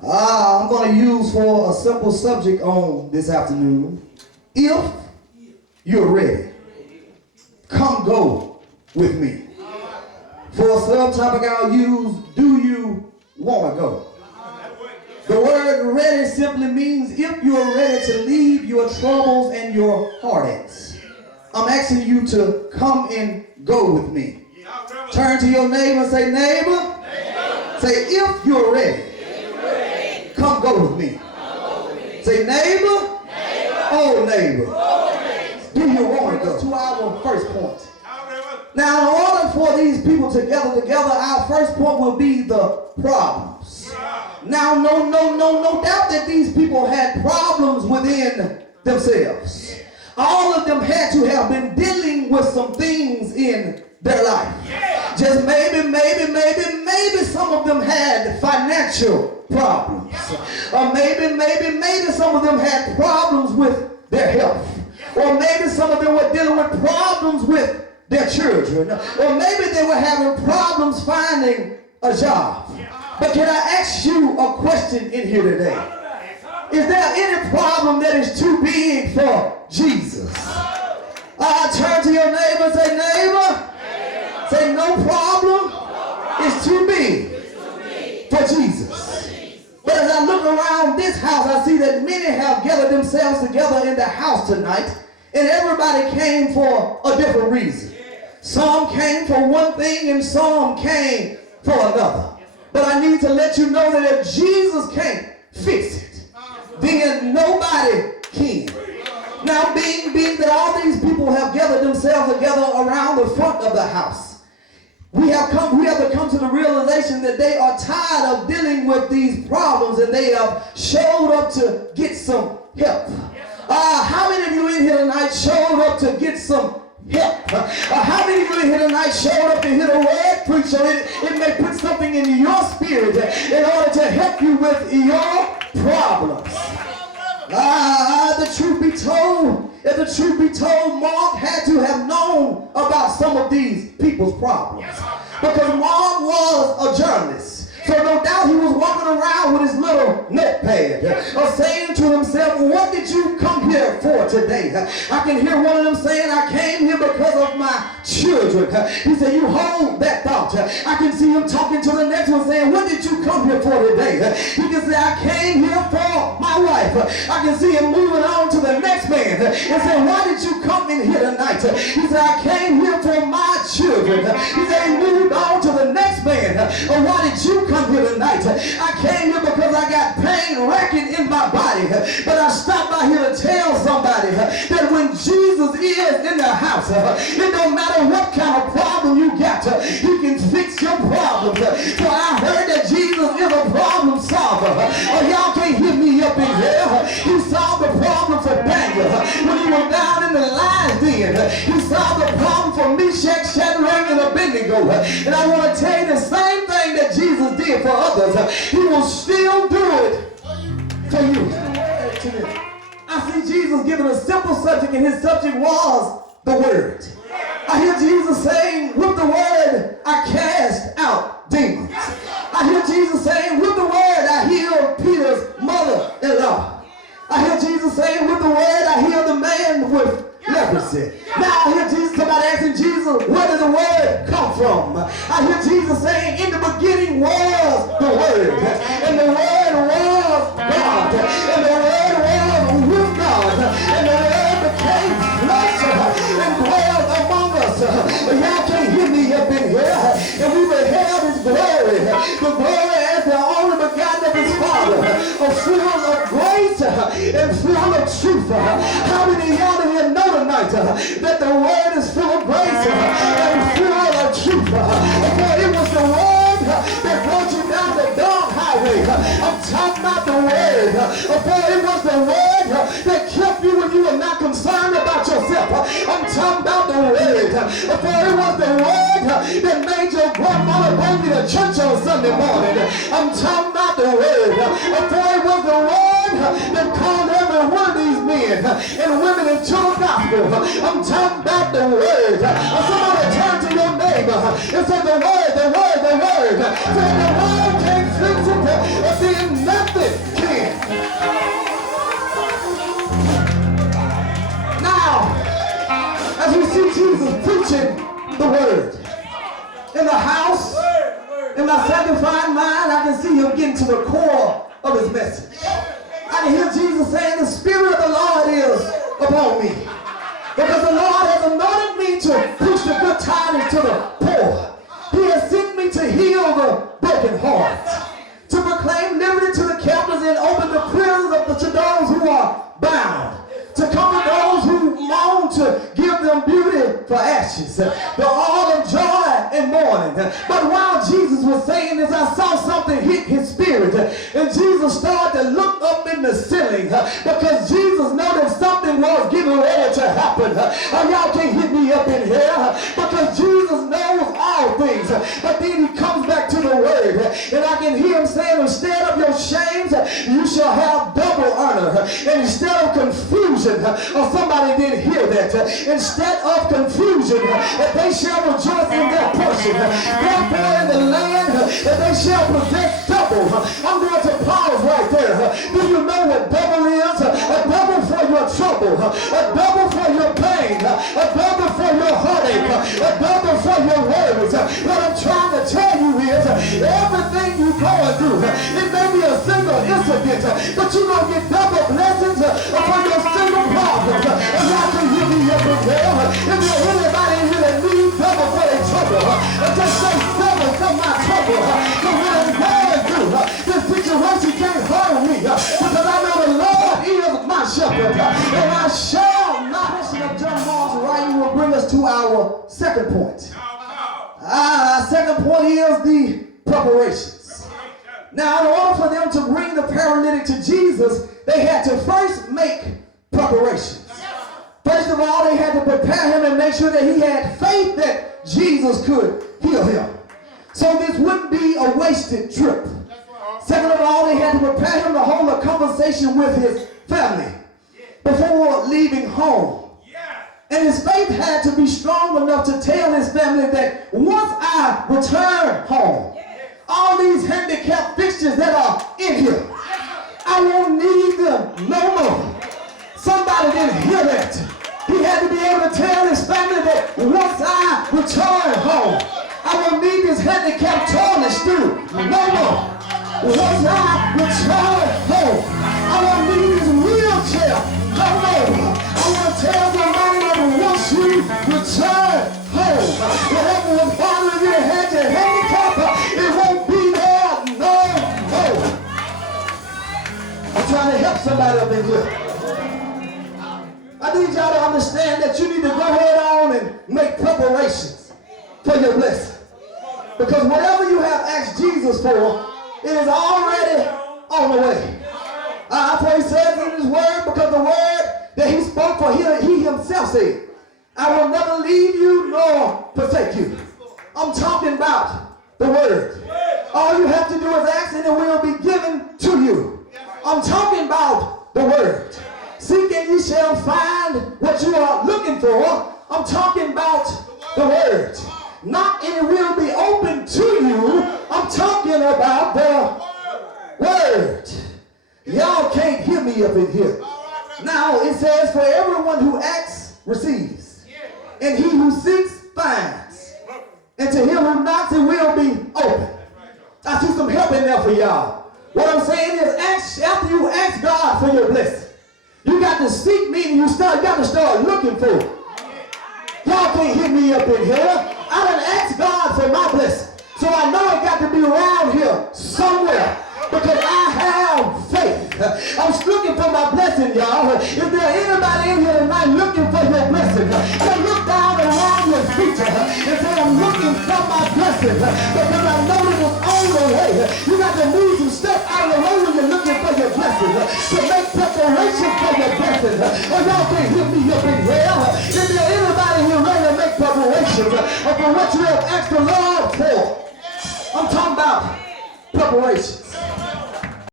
I'm going to use for a simple subject on this afternoon. If you're ready, come go with me. For a subtopic I'll use, do you want to go? The word ready simply means if you are ready to leave your troubles and your heartaches. I'm asking you to come and go with me. Turn to your neighbor and say, neighbor. Say, if you're ready, come go with me. Say, neighbor. Oh, neighbor. Do you want to go? To our first point. Now, in order for these people to gather together, our first point will be the problems. Now, no doubt that these people had problems within themselves. All of them had to have been dealing with some things in their life. Just maybe some of them had financial problems. Or maybe some of them had problems with their health. Or maybe some of them were dealing with problems with their children. Or maybe they were having problems finding a job. But can I ask you a question in here today? Is there any problem that is too big for Jesus? Turn to your neighbor and say, neighbor. Say, no problem is too big for Jesus. But as I look around this house, I see that many have gathered themselves together in the house tonight, and everybody came for a different reason. Some came for one thing and some came for another. But I need to let you know that if Jesus can't fix it, then nobody can. Now, being that all these people have gathered themselves together around the front of the house, we have to come to the realization that they are tired of dealing with these problems and they have showed up to get some help. How many of you in here tonight showed up to get some help? How many of you in here tonight showed up to hear the word preached? So it may put something in your spirit in order to help you with your problems. If the truth be told, Mark had to have known about some of these people's problems. Because Mark was a journalist. So no doubt he was walking around with his little notepad saying to himself, what did you come here for today? I can hear one of them saying, I came here because of my children. He said, you hold that thought. I can see him talking to the next one saying, what did you come here for today? He can say, I came here for my wife. I can see him moving on to the next man and say, why did you come in here tonight? He said, I came here for my children. He said, he moved on to the next man. Why did you come here tonight? I came here because I got pain racking in my body. But I stopped by here to tell somebody that when Jesus is in the house, it don't matter what kind of problem you got, he can fix your problems. So I heard that Jesus is a problem solver. Y'all can't hear me up in here. He solved the problem for Daniel when he was down in the lion's den. He solved the problem for Meshach, Shadrach, and Abednego. And I want to tell you the same thing that Jesus did for others. He will still do it for you. I see Jesus giving a simple subject, and his subject was the word. I hear Jesus saying, with the word I cast out demons. I hear Jesus saying, with the word I healed Peter's mother-in-law. I hear Jesus saying, with the word I healed the man with leprosy. Now I hear Jesus, somebody asking Jesus, where did the word come from? I hear Jesus saying, in the beginning was the word, and the word was God, and the word was with God, and the word became flesh and dwelled among us. Y'all can't hear me up in here. And we beheld his glory, the glory as the only begotten of his Father, full of grace and full of truth. How many of y'all in here know tonight that the word is full of grace and full of truth? For it was the word that brought you down the dark highway. I'm talking about the word. For it was the word that kept you when you were not concerned about yourself. I'm talking about the word. For it was the word that made your grandmother bring you to church on Sunday morning. I'm talking about the word. For it was the word that called every one of these men and women into the gospel. I'm talking about the word. Somebody turn to your neighbor and say the word, the word, the word. Say the word can't fix it, then nothing can. Now, as we see Jesus preaching the word in the house, in my sanctified mind, I can see him getting to the core of his message. I can hear Jesus saying, the Spirit of the Lord is upon me, because the Lord has anointed me to preach the good tidings to the poor. He has sent me to heal the broken heart, to proclaim liberty to the captives and open the prisons to those who are bound, to comfort those who mourn, to give them beauty for ashes, the all of joy and mourning. But while Jesus was saying this, I saw something hit his spirit, and Jesus started to look up in the ceiling, because Jesus knew that something was getting ready to happen. Y'all can't hit me up in here, because Jesus knows all things. But then he comes back to the word, and I can hear him saying, instead of your shames, you shall have double honor, and instead of confusion, or somebody didn't hear that, instead of confusion, that they shall rejoice in their portion. Therefore in the land, that they shall possess double. I'm going to pause right there. Do you know what double is? A double for your trouble, a double for your pain, a double for your heartache, a double for your worries. What I'm trying to tell you is, everything you're going through, it may be a single incident, but you're going to get double blessings for your single problems. And y'all can hear me up in there. If there's anybody really need double for their trouble, just say double for my trouble. Because when I'm going through this situation can't harm me, because I know the Lord is my shepherd, and I shall not. Of John Mark's writing will bring us to our second point. Second point is the preparations. Now, in order for them to bring the paralytic to Jesus, they had to first make preparations. First of all, they had to prepare him and make sure that he had faith that Jesus could heal him, so this wouldn't be a wasted trip. Second of all, they had to prepare him to hold a conversation with his family before leaving home. And his faith had to be strong enough to tell his family that once I return home, all these handicapped fixtures that are in here, I won't need them no more. Somebody didn't hear that. He had to be able to tell his family that once I return home, I won't need this handicapped toilet stool no more. Once I return home, I won't need this wheelchair no more. I want to tell somebody that once you return home, whatever was bothering you had your handicap, it won't be there no more. I'm trying to help somebody up in here. I need y'all to understand that you need to go ahead on and make preparations for your blessing. Because whatever you have asked Jesus for, it is already on the way. I pray he says in his word, because the word that he spoke for he himself said, I will never leave you nor forsake you. I'm talking about the word. All you have to do is ask and it will be given to you. I'm talking about the word. Seek and you shall find what you are looking for. I'm talking about the word. Knock and it will be open to you. I'm talking about the word. Y'all can't hear me up in here. Now it says, for everyone who asks receives, and he who seeks finds, and to him who knocks it will be open. I see some help in there for y'all. What I'm saying is, after you ask God for your blessing, you got to seek, meaning you got to start looking for it. Y'all can't hear me up in here. I done asked God for my blessing, so I know it got to be around here somewhere, because I have faith. I'm looking for my blessing, y'all. Is there anybody in here tonight looking for your blessing? So look down around your feet and say, I'm looking for my blessing, because I know it was on the way. You got to move some stuff out of the way when you're looking for your blessing, to make preparation for your blessing. Oh, y'all can't hear me up in here. Is there anybody here ready to make preparations for what you have asked the Lord for? I'm talking about preparations.